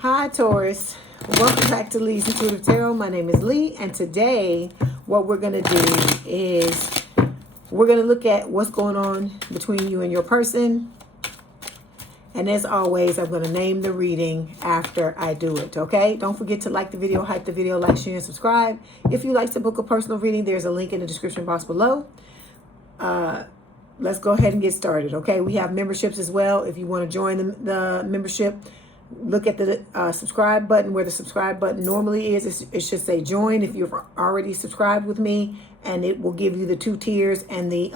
Hi Taurus, welcome back to Leigh's Intuitive Tarot. My name is Leigh, and today what we're going to do is we're going to look at what's going on between you and your person. And as always, I'm going to name the reading after I do it, okay? Don't forget to like the video, hype the video, like, share, and subscribe. If you'd like to book a personal reading, there's a link in the description box below. Let's go ahead and get started, okay? We have memberships as well. If you want to join the membership, look at the subscribe button where the subscribe button normally is. It should say join if you've already subscribed with me, and it will give you the 2 tiers and the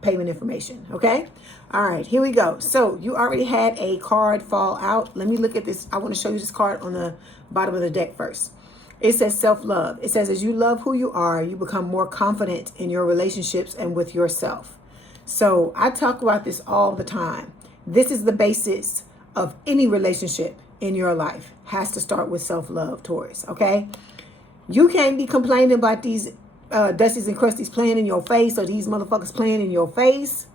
payment information, okay? All right, here we go. So you already had a card fall out. Let me look at this. I want to show you this card on the bottom of the deck first. It says self-love. It says as you love who you are, you become more confident in your relationships and with yourself. So I talk about this all the time. This is the basis of any relationship in your life. Has to start with self-love, Taurus, okay? You can't be complaining about these Dusties and Crusties playing in your face, or these motherfuckers playing in your face,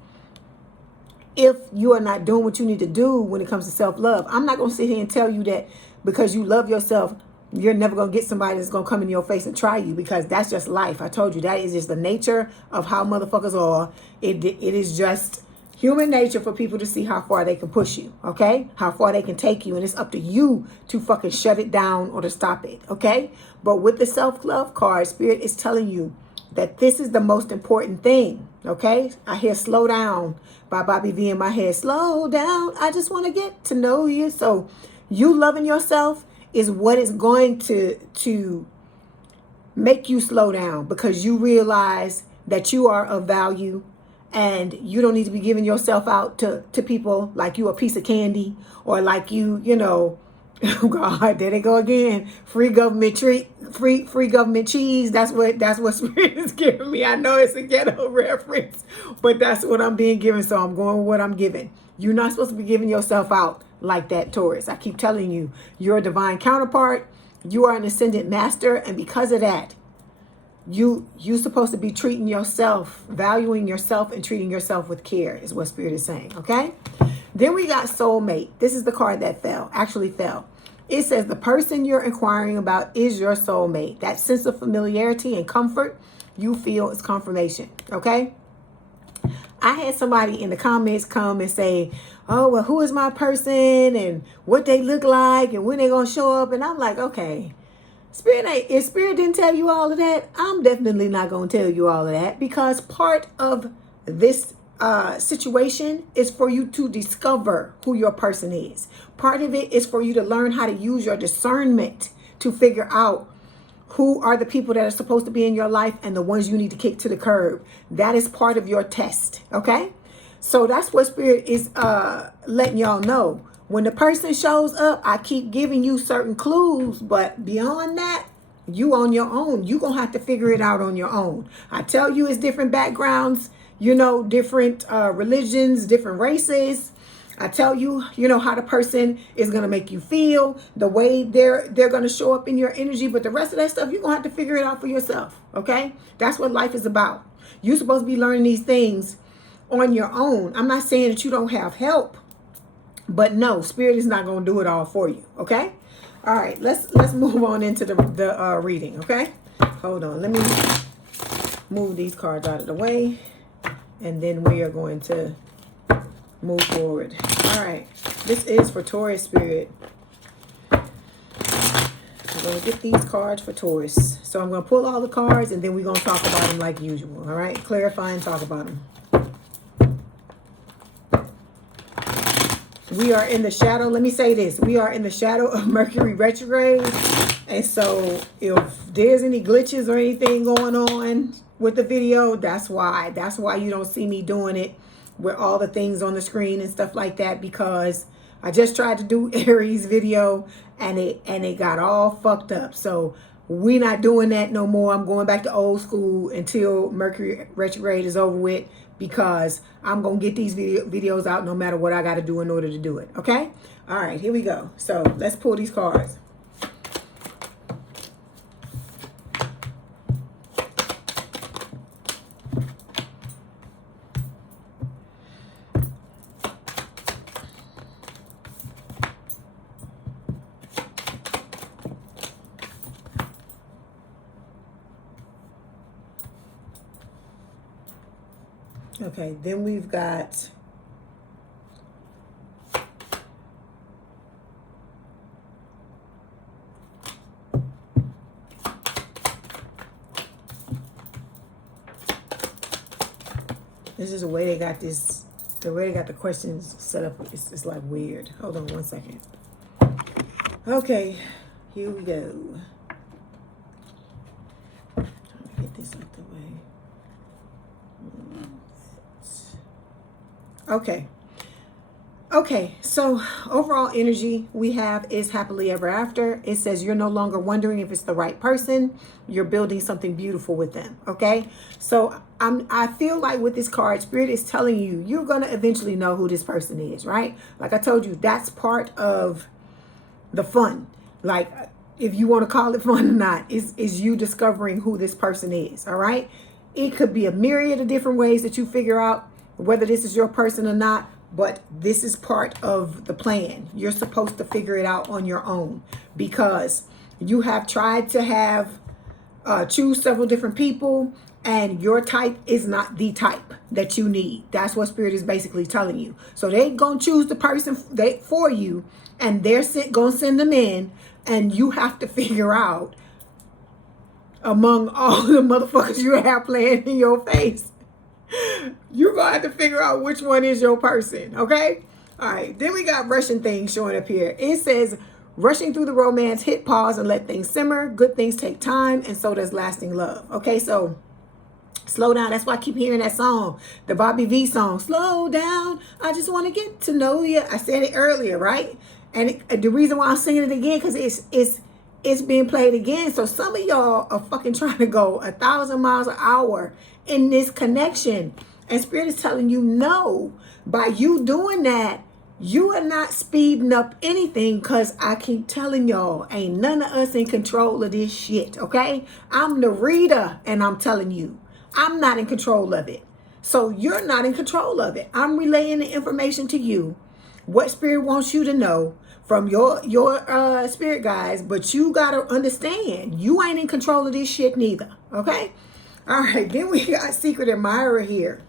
if you are not doing what you need to do when it comes to self-love. I'm not going to sit here and tell you that because you love yourself, you're never going to get somebody that's going to come in your face and try you, because that's just life. I told you that is just the nature of how motherfuckers are. It is just human nature for people to see how far they can push you, okay? How far they can take you, and it's up to you to fucking shut it down or to stop it, okay? But with the self-love card, Spirit is telling you that this is the most important thing, okay? I hear Slow Down by Bobby V in my head. Slow down, I just want to get to know you. So you loving yourself is what is going to make you slow down, because you realize that you are of value. And you don't need to be giving yourself out to people like you a piece of candy, or like you know, oh God, there they go again. Free government treat, free government cheese. That's what Spirit is giving me. I know it's a ghetto reference, but that's what I'm being given. So I'm going with what I'm given. You're not supposed to be giving yourself out like that, Taurus. I keep telling you, you're a divine counterpart. You are an ascendant master, and because of that, you're supposed to be treating yourself, valuing yourself, and treating yourself with care, is what Spirit is saying, okay? Then we got soulmate. This is the card that actually fell. It says the person you're inquiring about is your soulmate. That sense of familiarity and comfort you feel is confirmation, okay? I had somebody in the comments come and say, oh, well, who is my person and what they look like and when they're going to show up? And I'm like, okay. If Spirit didn't tell you all of that, I'm definitely not going to tell you all of that, because part of this situation is for you to discover who your person is. Part of it is for you to learn how to use your discernment to figure out who are the people that are supposed to be in your life and the ones you need to kick to the curb. That is part of your test, okay? So that's what Spirit is letting y'all know. When the person shows up, I keep giving you certain clues, but beyond that, you on your own. You're going to have to figure it out on your own. I tell you, it's different backgrounds, you know, different religions, different races. I tell you, you know, how the person is going to make you feel, the way they're going to show up in your energy. But the rest of that stuff, you're going to have to figure it out for yourself, okay? That's what life is about. You're supposed to be learning these things on your own. I'm not saying that you don't have help. But no, Spirit is not going to do it all for you, okay? All right, let's move on into the reading, okay? Hold on, let me move these cards out of the way, and then we are going to move forward. All right, this is for Taurus, Spirit. I'm going to get these cards for Taurus. So I'm going to pull all the cards, and then we're going to talk about them like usual, all right? Clarify and talk about them. We are in the shadow. Let me say this. We are in the shadow of Mercury retrograde. And so if there's any glitches or anything going on with the video, that's why. That's why you don't see me doing it with all the things on the screen and stuff like that, because I just tried to do Aries video and it got all fucked up. So we're not doing that no more. I'm going back to old school until Mercury retrograde is over with, because I'm going to get these videos out no matter what I got to do in order to do it. Okay? All right, here we go. So let's pull these cards. Okay, then we've got this is the way they got this, the way they got the questions set up. It's like weird. Hold on one second. Okay, here we go. Trying to get this out the way. Okay. Okay, so overall energy we have is happily ever after. It says you're no longer wondering if it's the right person. You're building something beautiful with them, okay? So I feel like with this card, Spirit is telling you, you're going to eventually know who this person is, right? Like I told you, that's part of the fun. Like, if you want to call it fun or not, is you discovering who this person is, all right? It could be a myriad of different ways that you figure out whether this is your person or not. But this is part of the plan. You're supposed to figure it out on your own because you have tried to have choose several different people, and your type is not the type that you need. That's what Spirit is basically telling you. So they're going to choose the person for you, and they're going to send them in, and you have to figure out among all the motherfuckers you have playing in your face, you're going to have to figure out which one is your person, okay? All right, then we got rushing things showing up here. It says, rushing through the romance, hit pause and let things simmer. Good things take time, and so does lasting love. Okay, so slow down. That's why I keep hearing that song, the Bobby V song, slow down. I just want to get to know you. I said it earlier, right? And the reason why I'm singing it again, because it's being played again. So some of y'all are fucking trying to go 1,000 miles an hour in this connection, and Spirit is telling you no. By you doing that, you are not speeding up anything, because I keep telling y'all, ain't none of us in control of this shit, okay? I'm the reader, and I'm telling you, I'm not in control of it. So you're not in control of it. I'm relaying the information to you, what Spirit wants you to know from your spirit guides, but you got to understand, you ain't in control of this shit neither, okay? All right, then we got Secret Admirer here.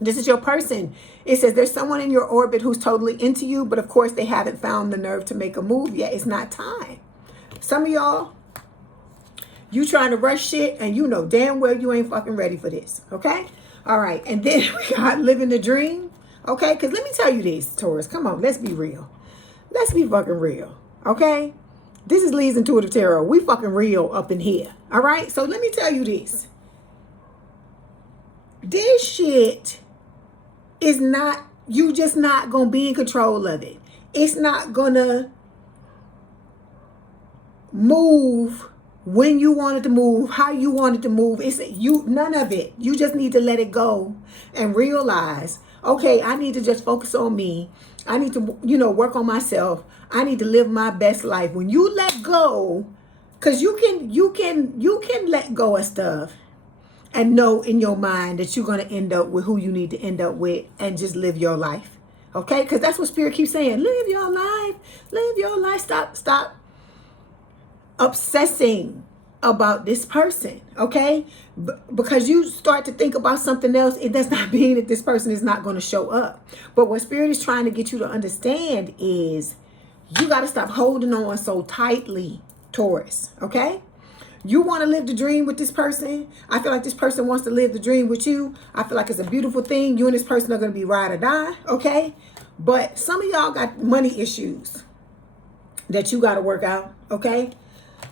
This is your person. It says there's someone in your orbit who's totally into you, but of course they haven't found the nerve to make a move yet. It's not time. Some of y'all, you trying to rush shit, and you know damn well you ain't fucking ready for this, okay? All right, and then we got living the dream, okay? Because let me tell you this, Taurus, come on, let's be real. Let's be fucking real, okay? This is Leigh's Intuitive Tarot. We fucking real up in here, all right? So let me tell you this. This shit is not, you just not going to be in control of it. It's not going to move when you want it to move, how you want it to move. It's you, none of it. You just need to let it go and realize, okay, I need to just focus on me. I need to, work on myself. I need to live my best life. When you let go, because you can let go of stuff and know in your mind that you're going to end up with who you need to end up with, and just live your life. Okay? Because that's what Spirit keeps saying. Live your life. Live your life. Stop obsessing about this person. Okay? Because you start to think about something else, it does not mean that this person is not going to show up. But what Spirit is trying to get you to understand is you got to stop holding on so tightly, Taurus. Okay? You want to live the dream with this person. I feel like this person wants to live the dream with you. I feel like it's a beautiful thing. You and this person are going to be ride or die, okay? But some of y'all got money issues that you got to work out, okay?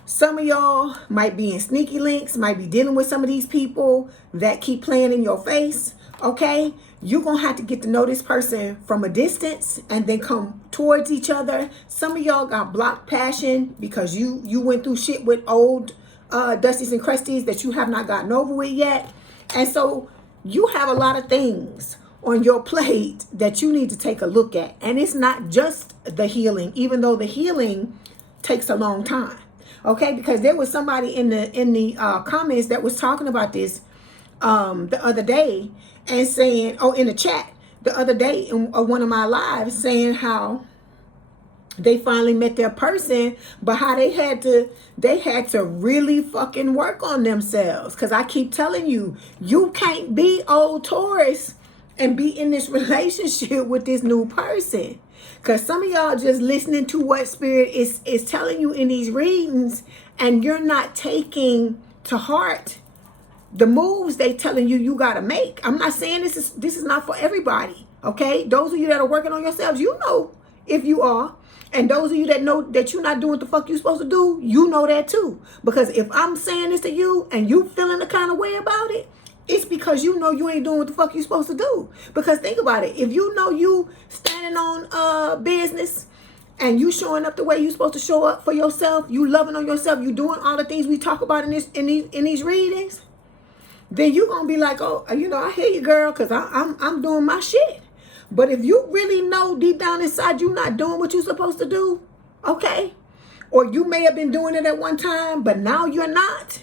Some of y'all might be in sneaky links, might be dealing with some of these people that keep playing in your face, okay? You're going to have to get to know this person from a distance and then come towards each other. Some of y'all got blocked passion because you went through shit with old Dusties and Crusties that you have not gotten over with yet. And so you have a lot of things on your plate that you need to take a look at. And it's not just the healing, even though the healing takes a long time. Okay, because there was somebody in the comments that was talking about this the other day and saying, in the chat the other day in one of my lives, saying how they finally met their person, but how they had to really fucking work on themselves. Because I keep telling you, you can't be old Taurus and be in this relationship with this new person. Because some of y'all just listening to what Spirit is telling you in these readings, and you're not taking to heart the moves they telling you got to make. I'm not saying this is not for everybody, okay? Those of you that are working on yourselves, you know if you are. And those of you that know that you're not doing what the fuck you're supposed to do, you know that too. Because if I'm saying this to you and you feeling the kind of way about it, it's because you know you ain't doing what the fuck you're supposed to do. Because think about it. If you know you standing on business and you showing up the way you're supposed to show up for yourself, you loving on yourself, you doing all the things we talk about in these readings, then you're going to be like, oh, you know, I hear you, girl, because I'm doing my shit. But if you really know deep down inside you're not doing what you're supposed to do, okay, or you may have been doing it at one time, but now you're not,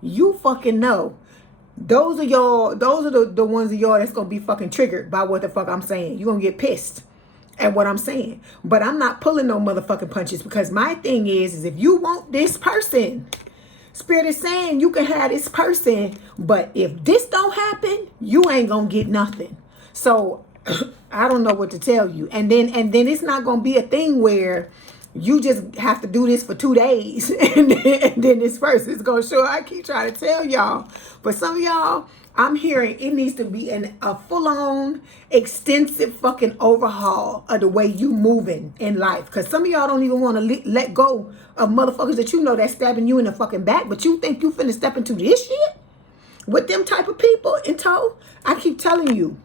you fucking know. Those are the ones of y'all that's going to be fucking triggered by what the fuck I'm saying. You're going to get pissed at what I'm saying. But I'm not pulling no motherfucking punches, because my thing is if you want this person, Spirit is saying you can have this person, but if this don't happen, you ain't going to get nothing. So I don't know what to tell you. And then it's not going to be a thing where you just have to do this for 2 days and then this person is going to show. I keep trying to tell y'all. But some of y'all, I'm hearing it needs to be a full-on, extensive fucking overhaul of the way you moving in life. Because some of y'all don't even want to let go of motherfuckers that you know that's stabbing you in the fucking back. But you think you finna step into this shit with them type of people in tow? I keep telling you.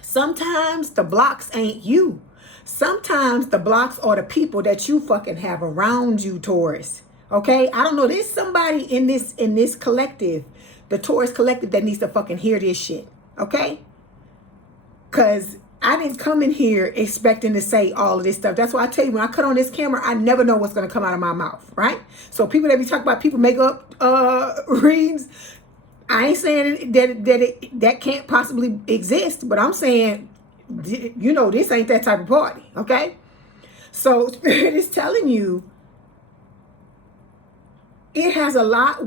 Sometimes the blocks ain't you. Sometimes the blocks are the people that you fucking have around you, Taurus. Okay? I don't know. There's somebody in this collective, the Taurus collective, that needs to fucking hear this shit. Okay? Because I didn't come in here expecting to say all of this stuff. That's why I tell you, when I cut on this camera, I never know what's going to come out of my mouth. Right? So people that be talking about people make up readings, I ain't saying that can't possibly exist, but I'm saying, you know, this ain't that type of party, okay? So Spirit is telling you it has a lot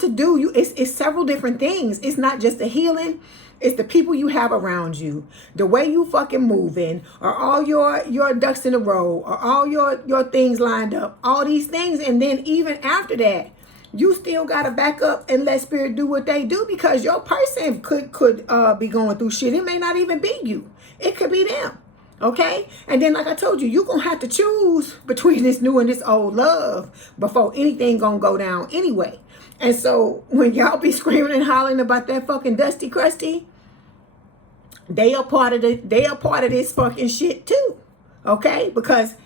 to do. It's several different things. It's not just the healing. It's the people you have around you, the way you fucking moving, or all your ducks in a row, or all your things lined up, all these things, and then even after that, you still got to back up and let Spirit do what they do, because your person could be going through shit. It may not even be you. It could be them. Okay? And then, like I told you, you're going to have to choose between this new and this old love before anything going to go down anyway. And so when y'all be screaming and hollering about that fucking dusty crusty, they are part of this fucking shit too. Okay? Because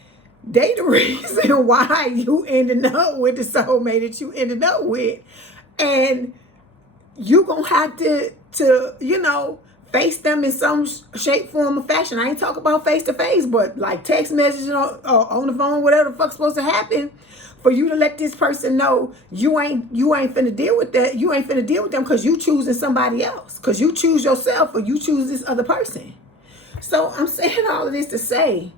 they the reason why you ended up with the soulmate that you ended up with. And you gonna have to you know, face them in some shape, form, or fashion. I ain't talking about face to face, but like text messaging or on the phone, whatever the fuck's supposed to happen, for you to let this person know you ain't finna deal with that. You ain't finna deal with them because you choosing somebody else. Because you choose yourself or you choose this other person. So I'm saying all of this to say,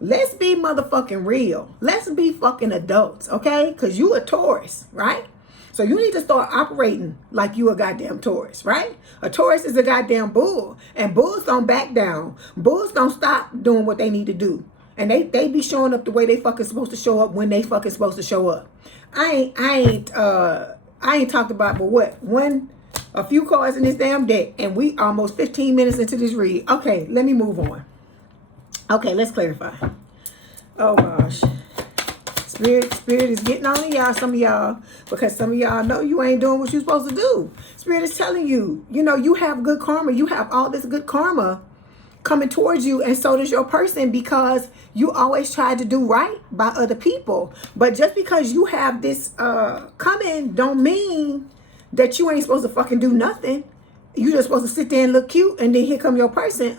let's be motherfucking real. Let's be fucking adults, okay? Because you a Taurus, right? So you need to start operating like you a goddamn Taurus, right? A Taurus is a goddamn bull. And bulls don't back down. Bulls don't stop doing what they need to do. And they be showing up the way they fucking supposed to show up when they fucking supposed to show up. I ain't talked about but what? A few cards in this damn deck. And we almost 15 minutes into this read. Okay, let me move on. Okay, let's clarify. Oh gosh. Spirit is getting on to y'all, some of y'all, because some of y'all know you ain't doing what you're supposed to do. Spirit is telling you, you know, you have good karma. You have all this good karma coming towards you, and so does your person, because you always tried to do right by other people. But just because you have this coming don't mean that you ain't supposed to fucking do nothing. You just supposed to sit there and look cute, and then here come your person.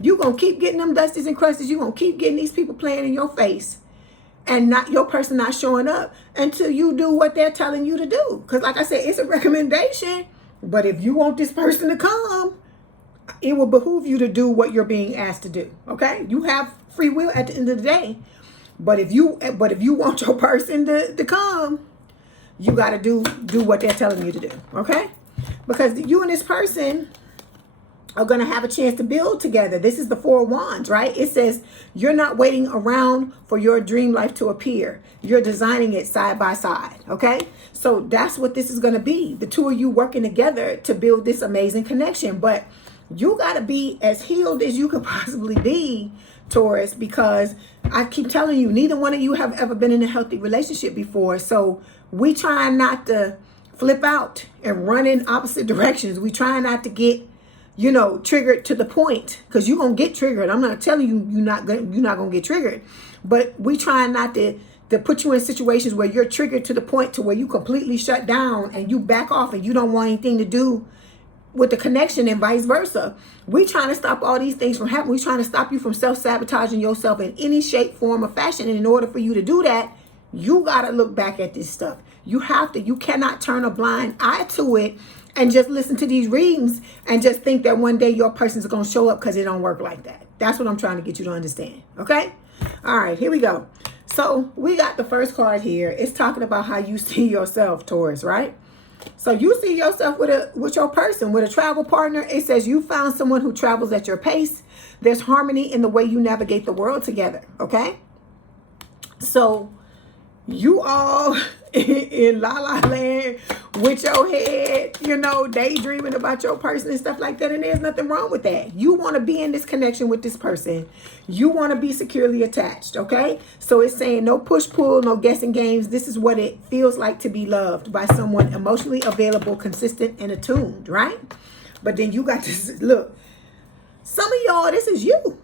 You gonna keep getting them dusties and crusties. You gonna keep getting these people playing in your face, and not your person not showing up until you do what they're telling you to do. Because like I said, it's a recommendation. But if you want this person to come, it will behoove you to do what you're being asked to do. Okay? You have free will at the end of the day. But if you want your person to come, you got to do what they're telling you to do. Okay? Because you and this person, are going to have a chance to build together. This is the Four of Wands, right? It says you're not waiting around for your dream life to appear. You're designing it side by side, okay? So that's what this is going to be. The two of you working together to build this amazing connection. But you got to be as healed as you could possibly be, Taurus, because I keep telling you, neither one of you have ever been in a healthy relationship before. So we try not to flip out and run in opposite directions. We try not to get, you know, triggered to the point, because you're gonna get triggered. I'm not telling you you're not gonna get triggered, but we try not to put you in situations where you're triggered to the point to where you completely shut down and you back off and you don't want anything to do with the connection, and vice versa. We trying to stop all these things from happening. We trying to stop you from self-sabotaging yourself in any shape, form, or fashion. And in order for you to do that, you got to look back at this stuff. You have to. You cannot turn a blind eye to it and just listen to these readings and just think that one day your person's going to show up, because it don't work like that. That's what I'm trying to get you to understand. Okay? All right, here we go. So we got the first card here. It's talking about how you see yourself, Taurus, right? So you see yourself with your person, with a travel partner. It says you found someone who travels at your pace. There's harmony in the way you navigate the world together, okay? So you all in la la land with your head, you know, daydreaming about your person and stuff like that. And there's nothing wrong with that. You want to be in this connection with this person. You want to be securely attached, okay? So it's saying no push-pull, no guessing games. This is what it feels like to be loved by someone emotionally available, consistent, and attuned, right? But then you got this, look, some of y'all, this is you.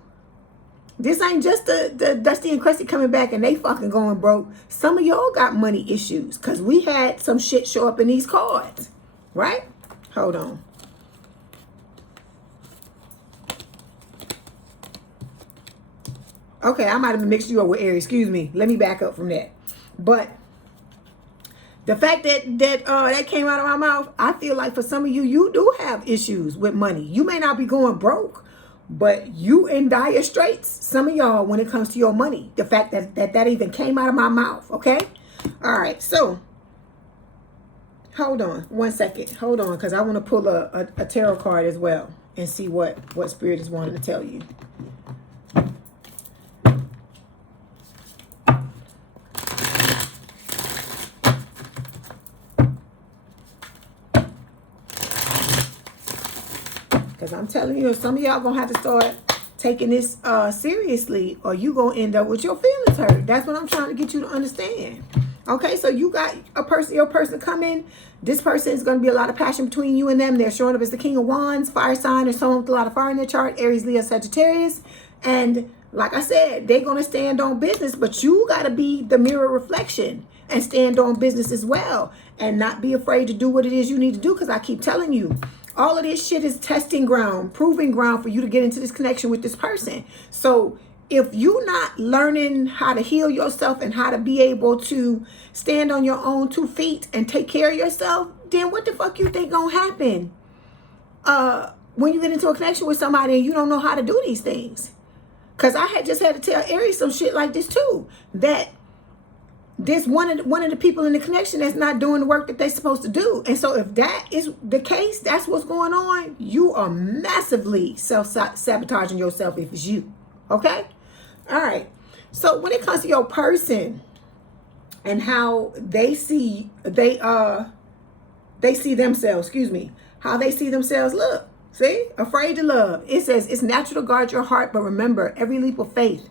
This ain't just the Dusty and Crusty coming back and they fucking going broke. Some of y'all got money issues, because we had some shit show up in these cards, right? Hold on. Okay, I might have mixed you up with Aries. Excuse me. Let me back up from that. But the fact that came out of my mouth, I feel like for some of you, you do have issues with money. You may not be going broke, but you in dire straits, some of y'all, when it comes to your money. The fact that even came out of my mouth, okay? All right, so hold on 1 second. Hold on, because I want to pull a tarot card as well and see what Spirit is wanting to tell you. Because I'm telling you, some of y'all gonna have to start taking this seriously, or you gonna end up with your feelings hurt. That's what I'm trying to get you to understand. Okay, so you got your person coming. This person is going to be a lot of passion between you and them. They're showing up as the King of Wands, fire sign, or someone with a lot of fire in their chart, Aries, Leo, Sagittarius. And like I said, they're going to stand on business, but you got to be the mirror reflection and stand on business as well, and not be afraid to do what it is you need to do. Because I keep telling you, all of this shit is testing ground, proving ground for you to get into this connection with this person. So if you're not learning how to heal yourself and how to be able to stand on your own 2 feet and take care of yourself, then what the fuck you think gonna happen when you get into a connection with somebody and you don't know how to do these things? Because I had just had to tell Aries some shit like this too, that this one of the people in the connection that's not doing the work that they're supposed to do. And so if that is the case, that's what's going on, you are massively self-sabotaging yourself if it's you. Okay? All right. So when it comes to your person and how they see themselves, how they see themselves, look, see, afraid to love. It says it's natural to guard your heart, but remember, every leap of faith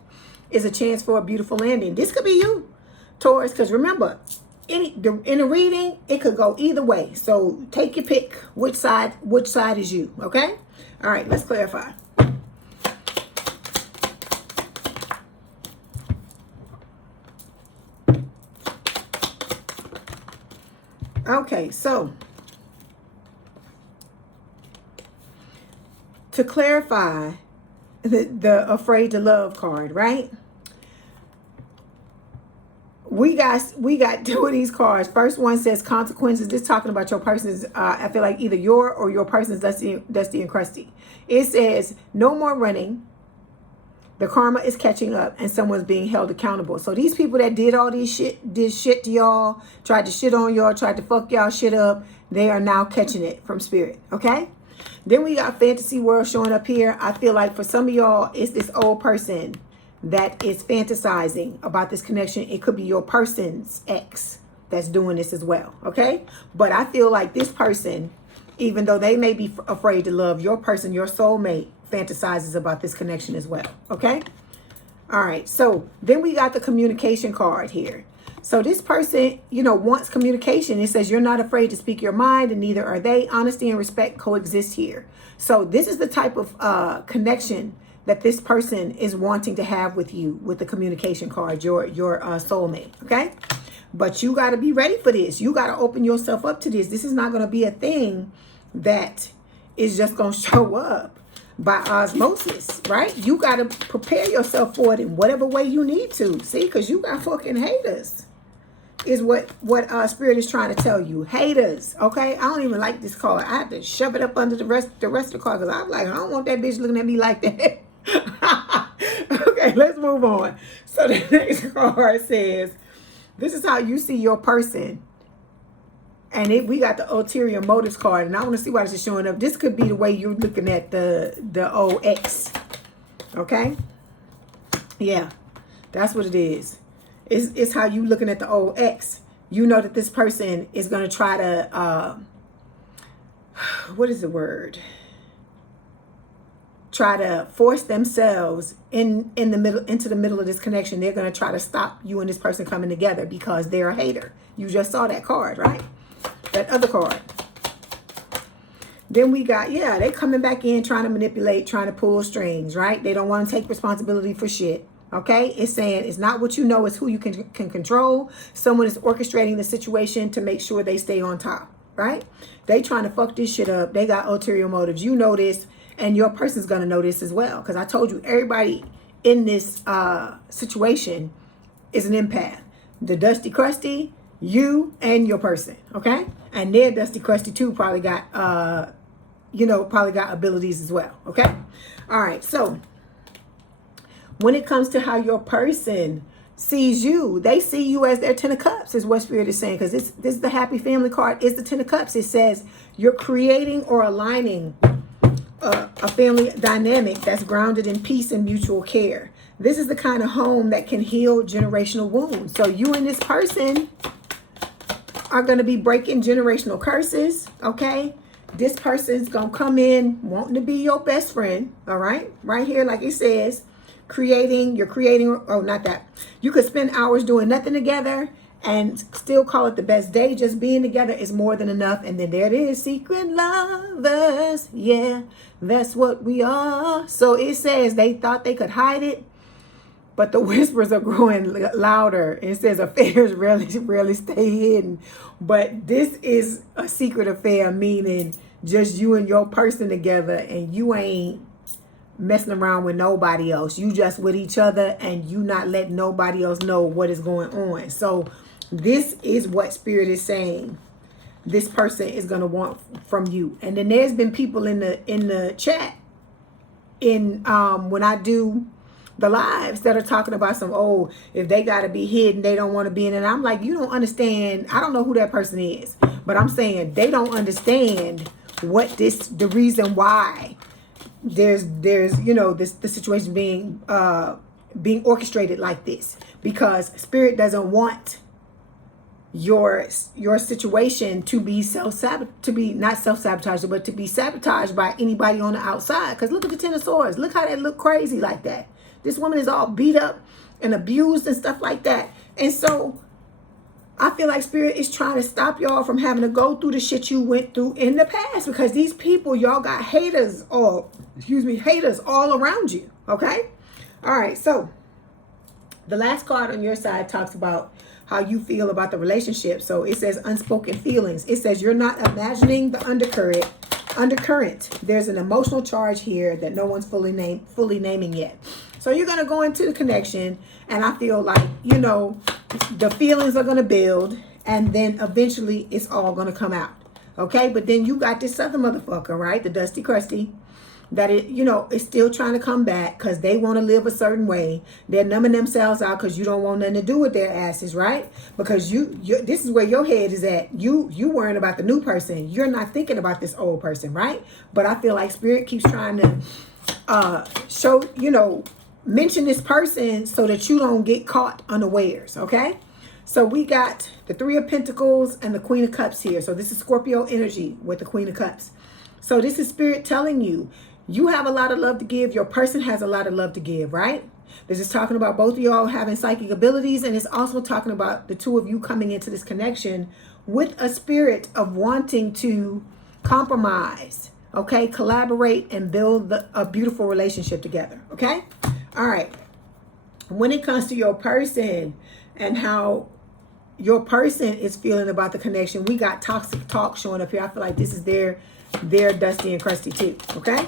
is a chance for a beautiful landing. This could be you, Taurus, because remember, in a reading, it could go either way. So take your pick, which side is you, okay? All right, let's clarify. Okay, so to clarify the afraid to love card, right? We got 2 of these cards. First one says consequences. This talking about your person's, I feel like either your or your person's dusty and crusty. It says no more running. The karma is catching up and someone's being held accountable. So these people that did all these shit to y'all, tried to shit on y'all, tried to fuck y'all shit up, they are now catching it from spirit. Okay? Then we got fantasy world showing up here. I feel like for some of y'all, it's this old person that is fantasizing about this connection. It could be your person's ex that's doing this as well, okay? But I feel like this person, even though they may be afraid to love, your person, your soulmate, fantasizes about this connection as well, okay? All right, so then we got the communication card here. So this person, you know, wants communication. It says you're not afraid to speak your mind, and neither are they. Honesty and respect coexist here. So this is the type of connection that this person is wanting to have with you, with the communication card, your soulmate, okay? But you got to be ready for this. You got to open yourself up to this. This is not going to be a thing that is just going to show up by osmosis, right? You got to prepare yourself for it in whatever way you need to. See, because you got fucking haters is what Spirit is trying to tell you. Haters, okay? I don't even like this card. I have to shove it up under the rest of the card because I'm like, I don't want that bitch looking at me like that. Okay, let's move on. So the next card says, this is how you see your person. And we got the ulterior motives card. And I want to see why this is showing up. This could be the way you're looking at the old ex. Okay? Yeah, that's what it is. It's how you looking at the old ex. You know that this person is going to try to, what is the word? Try to force themselves into the middle of this connection. They're going to try to stop you and this person coming together because they're a hater. You just saw that card, right? That other card. Then we got, yeah, they coming back in trying to manipulate, trying to pull strings, right? They don't want to take responsibility for shit. Okay? It's saying it's not what you know, it's who you can control. Someone is orchestrating the situation to make sure they stay on top, right? They trying to fuck this shit up. They got ulterior motives. You know this. And your person's going to know this as well. Because I told you, everybody in this situation is an empath. The dusty crusty, you and your person. Okay? And their dusty crusty too probably got, probably got abilities as well. Okay? All right. So when it comes to how your person sees you, they see you as their 10 of cups is what Spirit is saying. Because this is the happy family card. It's the 10 of cups. It says you're creating or aligning a family dynamic that's grounded in peace and mutual care. This is the kind of home that can heal generational wounds. So you and this person are going to be breaking generational curses, okay? This person's going to come in wanting to be your best friend, all right? Right here, like it says, you're creating, oh, not that. You could spend hours doing nothing together and still call it the best day. Just being together is more than enough. And then there it is, secret lovers. Yeah, that's what we are. So it says they thought they could hide it, but the whispers are growing louder. It says affairs rarely stay hidden. But this is a secret affair, meaning just you and your person together, and you ain't messing around with nobody else. You just with each other, and you not letting nobody else know what is going on. So this is what Spirit is saying this person is going to want from you. And then there's been people in the chat when I do the lives that are talking about if they got to be hidden, they don't want to be in it. And I'm like, you don't understand. I don't know who that person is, but I'm saying they don't understand the reason why there's the situation being orchestrated like this, because Spirit doesn't want your situation to be not self-sabotaged, but to be sabotaged by anybody on the outside. Because look at the 10 of Swords. Look how that look crazy like that. This woman is all beat up and abused and stuff like that. And so I feel like Spirit is trying to stop y'all from having to go through the shit you went through in the past, because these people, y'all got haters all around you. Okay? All right. So the last card on your side talks about how you feel about the relationship. So it says unspoken feelings. It says you're not imagining the undercurrent. There's an emotional charge here that no one's fully naming yet. So you're going to go into the connection, and I feel like, the feelings are going to build, and then eventually it's all going to come out. Okay? But then you got this other motherfucker, right? The dusty crusty. that it, you know, is still trying to come back because they want to live a certain way. They're numbing themselves out because you don't want nothing to do with their asses, right? Because you this is where your head is at. You worrying about the new person. You're not thinking about this old person, right? But I feel like Spirit keeps trying to show, you know, mention this person so that you don't get caught unawares, okay? So we got the Three of Pentacles and the Queen of Cups here. So this is Scorpio energy with the Queen of Cups. So this is Spirit telling you, you have a lot of love to give. Your person has a lot of love to give, right? This is talking about both of y'all having psychic abilities. And it's also talking about the two of you coming into this connection with a spirit of wanting to compromise, okay? Collaborate and build a beautiful relationship together, okay? All right. When it comes to your person and how your person is feeling about the connection, we got toxic talk showing up here. I feel like this is their dusty and crusty too, okay?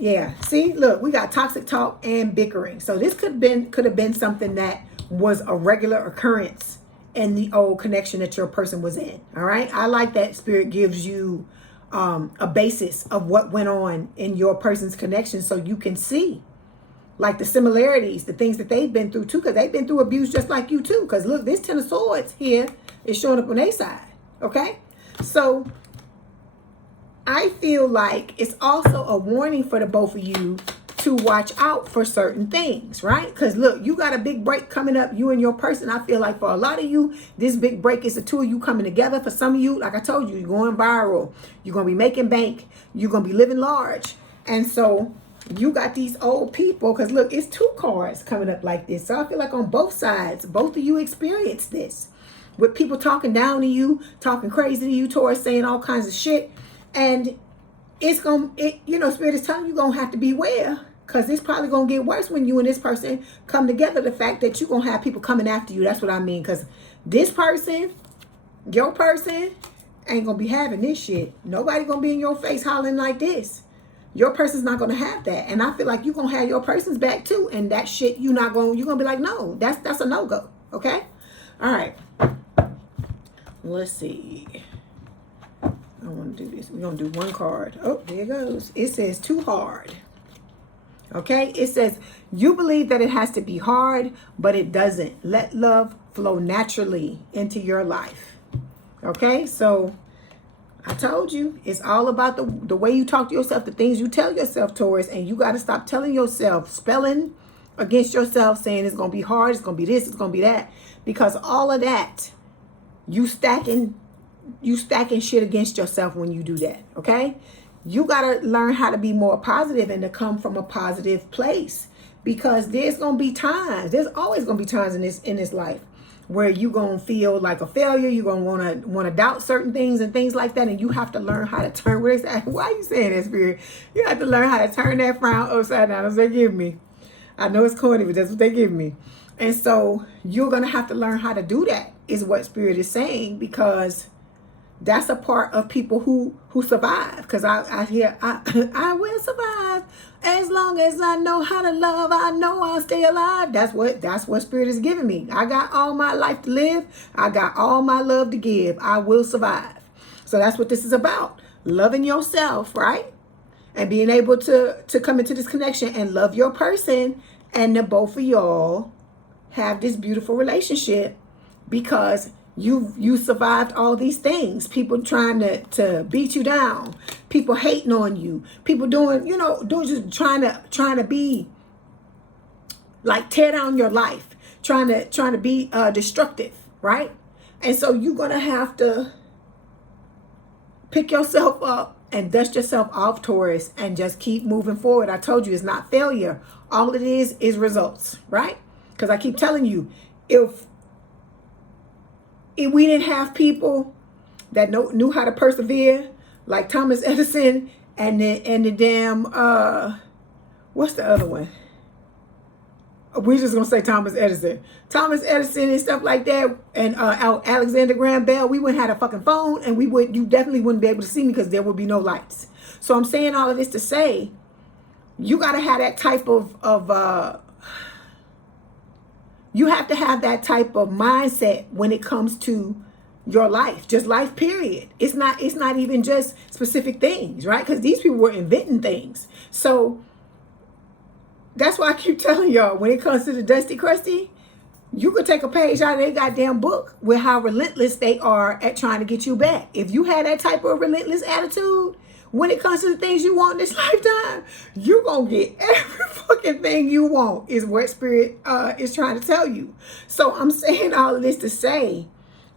Yeah, see, look, we got toxic talk and bickering. So this could have been something that was a regular occurrence in the old connection that your person was in, all right? I like that Spirit gives you a basis of what went on in your person's connection so you can see like the similarities, the things that they've been through too, because they've been through abuse just like you too. Because look, this Ten of Swords here is showing up on their side, okay? So I feel like it's also a warning for the both of you to watch out for certain things, right? Because look, you got a big break coming up, you and your person. I feel like for a lot of you, this big break is the two of you coming together. For some of you, like I told you, you're going viral. You're going to be making bank. You're going to be living large. And so you got these old people, because look, it's two cards coming up like this. So I feel like on both sides, both of you experienced this. With people talking down to you, talking crazy to you, Taurus, saying all kinds of shit. And it's going to, you know, Spirit is telling you going to have to beware, because it's probably going to get worse when you and this person come together. The fact that you're going to have people coming after you, that's what I mean. Because this person, your person, ain't going to be having this shit. Nobody going to be in your face hollering like this. Your person's not going to have that. And I feel like you're going to have your person's back too. And that shit, you're going to be like, no, that's a no-go. Okay? All right. Let's see. I want to do this. We're going to do one card. Oh, there it goes. It says too hard. Okay? It says, you believe that it has to be hard, but it doesn't. Let love flow naturally into your life. Okay? So I told you, it's all about the way you talk to yourself, the things you tell yourself, Taurus, and you got to stop telling yourself, spelling against yourself, saying it's going to be hard, it's going to be this, it's going to be that, because all of that, you stacking shit against yourself when you do that, okay? You got to learn how to be more positive and to come from a positive place, because there's going to be times, there's always going to be times in this life where you're going to feel like a failure. You're going to want to doubt certain things and things like that. And you have to learn how to turn, why are you saying that, Spirit? You have to learn how to turn that frown upside down, as they give me. I know it's corny, but that's what they give me. And so you're going to have to learn how to do that, is what Spirit is saying, because that's a part of people who survive. Because I hear, I will survive as long as I know how to love. I know I'll stay alive. That's what Spirit is giving me. I got all my life to live. I got all my love to give. I will survive. So that's what this is about. Loving yourself, right? And being able to come into this connection and love your person. And the both of y'all have this beautiful relationship, because you survived all these things. People trying to beat you down. People hating on you. People doing just trying to be like tear down your life. Trying to be destructive, right? And so you're gonna have to pick yourself up and dust yourself off, Taurus, and just keep moving forward. I told you, it's not failure. All it is results, right? Because I keep telling you, if we didn't have people that knew how to persevere, like Thomas Edison and the damn, what's the other one? We're just going to say Thomas Edison. Thomas Edison and stuff like that, and Alexander Graham Bell, we wouldn't have a fucking phone, and you definitely wouldn't be able to see me, because there would be no lights. So I'm saying all of this to say, you got to have that type of you have to have that type of mindset when it comes to your life, just life period. It's not even just specific things, right? Because these people were inventing things. So that's why I keep telling y'all, when it comes to the Dusty Crusty, you could take a page out of their goddamn book with how relentless they are at trying to get you back. If you had that type of relentless attitude, when it comes to the things you want in this lifetime, you're going to get every fucking thing you want, is what Spirit is trying to tell you. So I'm saying all of this to say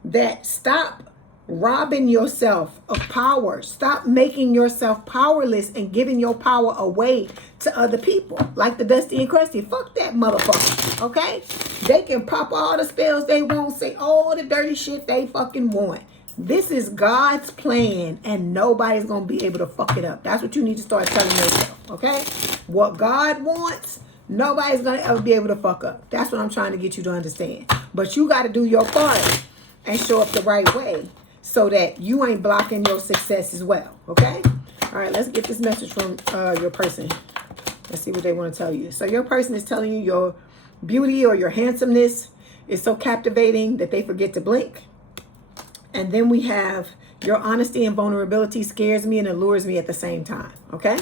that stop robbing yourself of power. Stop making yourself powerless and giving your power away to other people. Like the Dusty and Crusty. Fuck that motherfucker. Okay? They can pop all the spells they want, say all the dirty shit they fucking want. This is God's plan, and nobody's going to be able to fuck it up. That's what you need to start telling yourself. Okay? What God wants, nobody's going to ever be able to fuck up. That's what I'm trying to get you to understand. But you got to do your part and show up the right way, so that you ain't blocking your success as well. Okay? All right, let's get this message from your person. Let's see what they want to tell you. So your person is telling you your beauty or your handsomeness is so captivating that they forget to blink. And then we have your honesty and vulnerability scares me and allures me at the same time. Okay?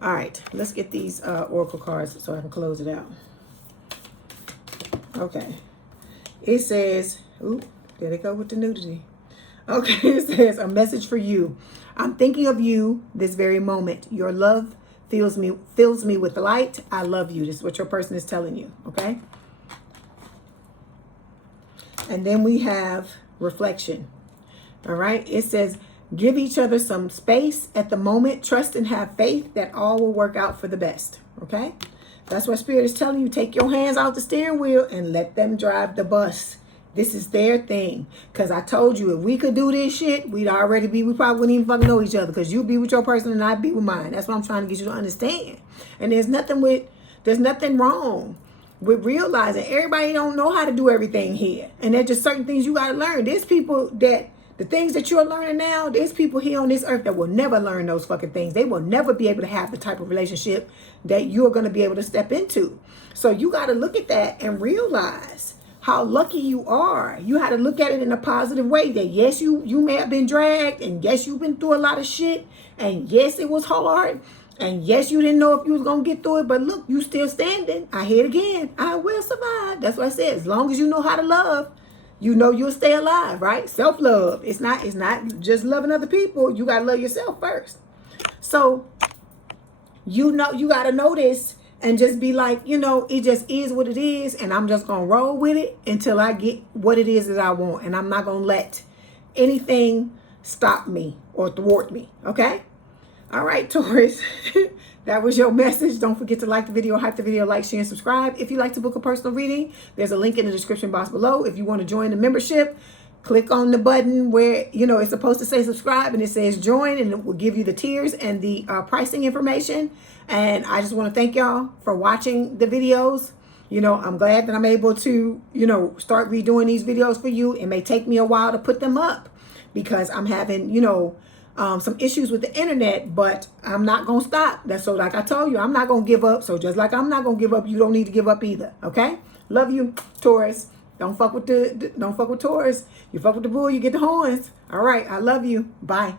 All right, let's get these oracle cards so I can close it out. Okay. It says, ooh, there they go with the nudity. Okay, it says, a message for you. I'm thinking of you this very moment. Your love fills me with light. I love you. This is what your person is telling you, okay? And then we have reflection. All right, it says, give each other some space at the moment. Trust and have faith that all will work out for the best, okay? That's what Spirit is telling you. Take your hands off the steering wheel and let them drive the bus. This is their thing. Because I told you, if we could do this shit, we probably wouldn't even fucking know each other. Because you be with your person and I be with mine. That's what I'm trying to get you to understand. And there's nothing wrong with realizing everybody don't know how to do everything here. And there's just certain things you got to learn. There's people that, the things that you're learning now, there's people here on this earth that will never learn those fucking things. They will never be able to have the type of relationship that you're going to be able to step into. So you got to look at that and realize how lucky you are. You had to look at it in a positive way, that yes, you may have been dragged, and yes, you've been through a lot of shit, and yes, it was hard, and yes, you didn't know if you was going to get through it, but look, you still standing. I hear it again. I will survive. That's what I said. As long as you know how to love, you know you'll stay alive, right? Self-love. It's not just loving other people. You got to love yourself first. So, you got to know this. And just be like, it just is what it is. And I'm just going to roll with it until I get what it is that I want. And I'm not going to let anything stop me or thwart me. Okay? All right, Taurus. That was your message. Don't forget to like the video, hype the video, like, share, and subscribe. If you'd like to book a personal reading, there's a link in the description box below. If you want to join the membership, click on the button where, it's supposed to say subscribe and it says join, and it will give you the tiers and the pricing information. And I just want to thank y'all for watching the videos. I'm glad that I'm able to, start redoing these videos for you. It may take me a while to put them up because I'm having, some issues with the internet, but I'm not going to stop. That's so, like I told you, I'm not going to give up. So just like I'm not going to give up, you don't need to give up either. Okay? Love you, Taurus. Don't fuck with Taurus. You fuck with the bull, you get the horns. All right. I love you. Bye.